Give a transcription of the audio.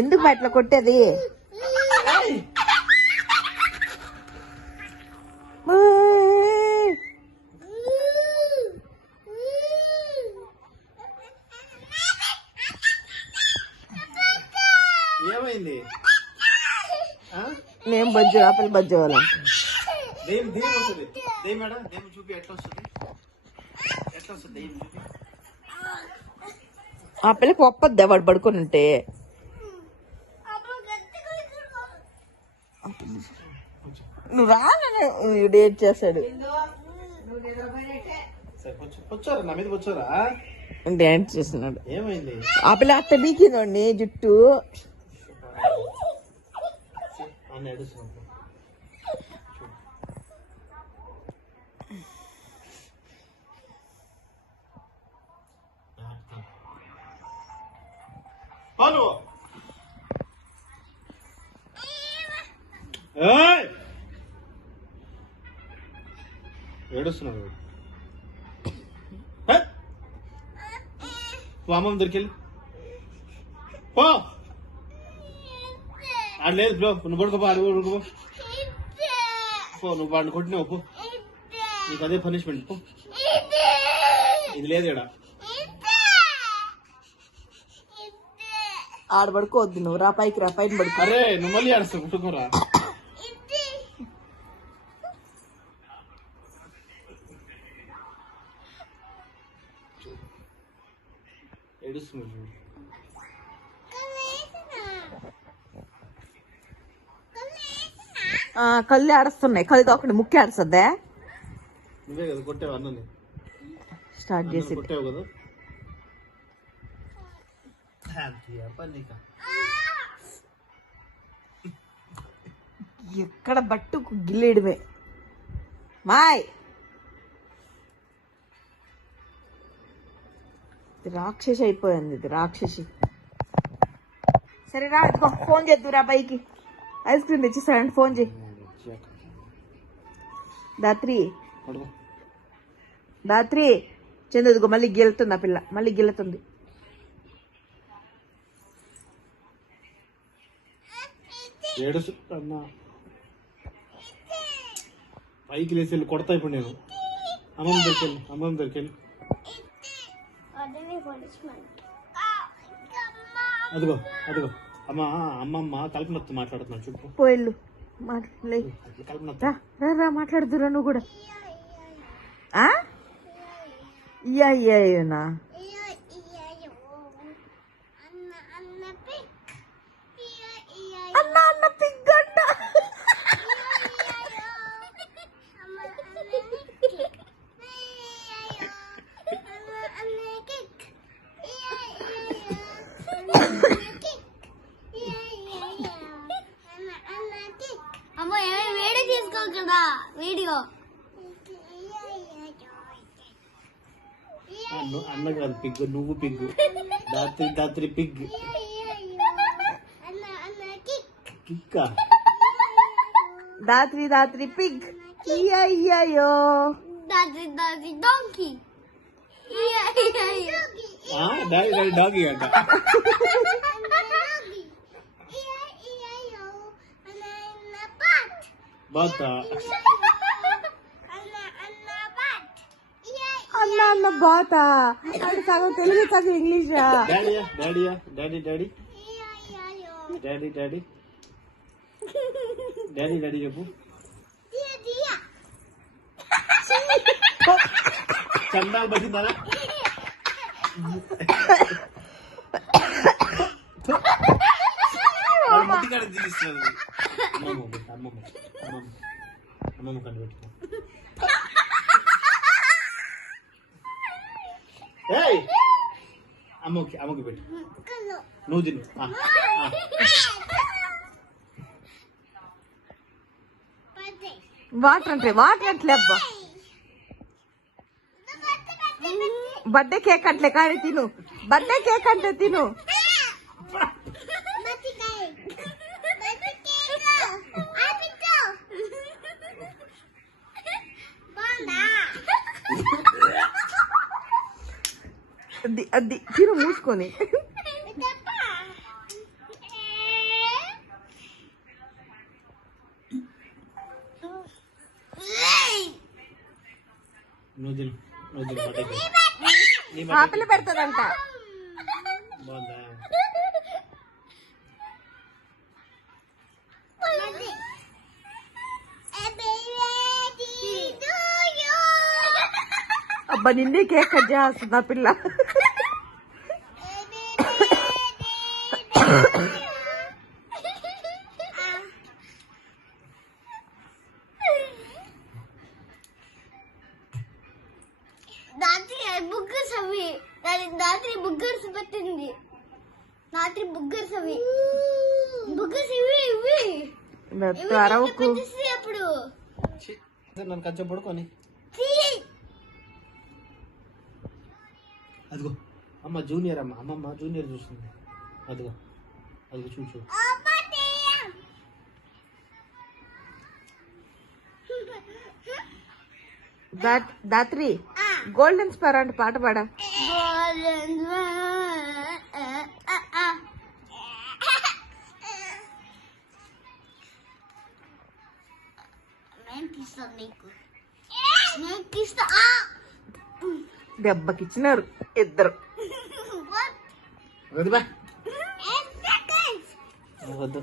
ఎందుకు అట్లా కొట్టేది? ఏమైంది? నేను బజ్జు ఆపిల్ బజ్జు వాళ్ళ చూపి ఎట్లా వస్తుంది? ఆ పిల్లకి ఒప్పద్దా వాడు పడుకొని ఉంటే? నువ్వు రాను డేట్ చేస్తాడు. డాన్స్ చేస్తున్నాడు. ఏమైంది? ఆ పిల్ల అత్త బీకిందండి జుట్టు. ఏడుస్తున్నాడు. అమ్మమ్మ దొరికెళ్ళి పో. ఆడు లేదు బ్రో, నువ్వు పడుకోపో. ఆడు పడుకోపో. నువ్వు వాడిని కొట్టినావు పో. నీకు అదే పనిష్మెంట్ పో. ఇది లేదు ఇక్కడ. ఆడ పడుకోవద్దు, నువ్వు రా పైకి రా, పైన పడుకో. అరే నువ్వు మళ్ళీ ఆడుస్తావు, కుట్టుకోరా. ఏడుస్తున్నాడు. కళ్ళు ఆడుస్తున్నాయి. కళ్ళు ఒకటి ముక్కి ఆడుస్తుందా? నువ్వే కదా కొట్టావు అన్నని. స్టార్ట్ చేసి కొట్టావు కదా. ఎక్కడ బట్టు గిల్లేయడమే. మాయ్ రాక్షసి అయిపోయింది. ఇది రాక్షసి. సరే రా, ఫోన్ చేద్దురా పైకి. ఐస్ క్రీమ్ తెచ్చిస్తాడంటే ఫోన్ చేయి. దాత్రి చందుదిగో మళ్ళీ గిలుతుంది ఆ పిల్ల, మళ్ళీ గిలుతుంది. ఏడుస్తున్నా. పైకి లేచి వెళ్ళి కొడతా ఇప్పుడు నేను. అమ్మమ్మ దొరికెళ్ళి. అదిగో అమ్మమ్మ కల్పనతో మాట్లాడుతున్నాను చెప్పు. పోయిల్లు మాట్లాడలే. రా మాట్లాడుతురా నువ్వు కూడా. ఇయ్యనా అన్న అన్న పిగ్గంట. వీడియో అన్న కాదు పిగ్గు, నువ్వు పిగ్గు. దాత్రి పిగ్. కిక్క దాత్రి పిగ్. అయ్యయ్యో దాత్రి డాంకీ. డాడీ డాగీ అంట. బాత అన్న బాత. అది సగం తెలుగు సగం ఇంగ్లీష్. డాడీ చెప్పు. చందాలు పట్టిందా? ముట్టికాడ తీస్తుంది. అమ్మమ్మ కన్ను పెట్టుకో. అమ్మకి పెట్టు. నువ్వు తిను. వాటర్ అంటే అబ్బా. బర్త్డే కేక్ అంటే కానీ తిను. బర్త్డే కేక్ అంటే తిను. అది తిను మూసుకొని. నువ్వు తిను బర్త్డేకి నీ ఆపిల్ పెడతదంట. బాగుందా? అబ్బా నిన్నే కేక్ కట్ చేస్తుంది ఆ పిల్ల. రాత్రి బుగ్గర్స్ పెట్టింది. రాత్రి బుగ్గర్స్ అవి బుగ్గర్స్ ఇవి ఇవి అరవకు. అప్పుడు నన్ను కొంచెం పడుకొని అదిగో అమ్మ జూనియర్ అమ్మమ్మ జూనియర్ చూస్తుంది. అదిగో అదిగో చూసు. దాత్రి గోల్డెన్ స్పార్ అంటే పాట పాడా. దెబ్బకిచ్చినారు ఇద్దరు. వద్దు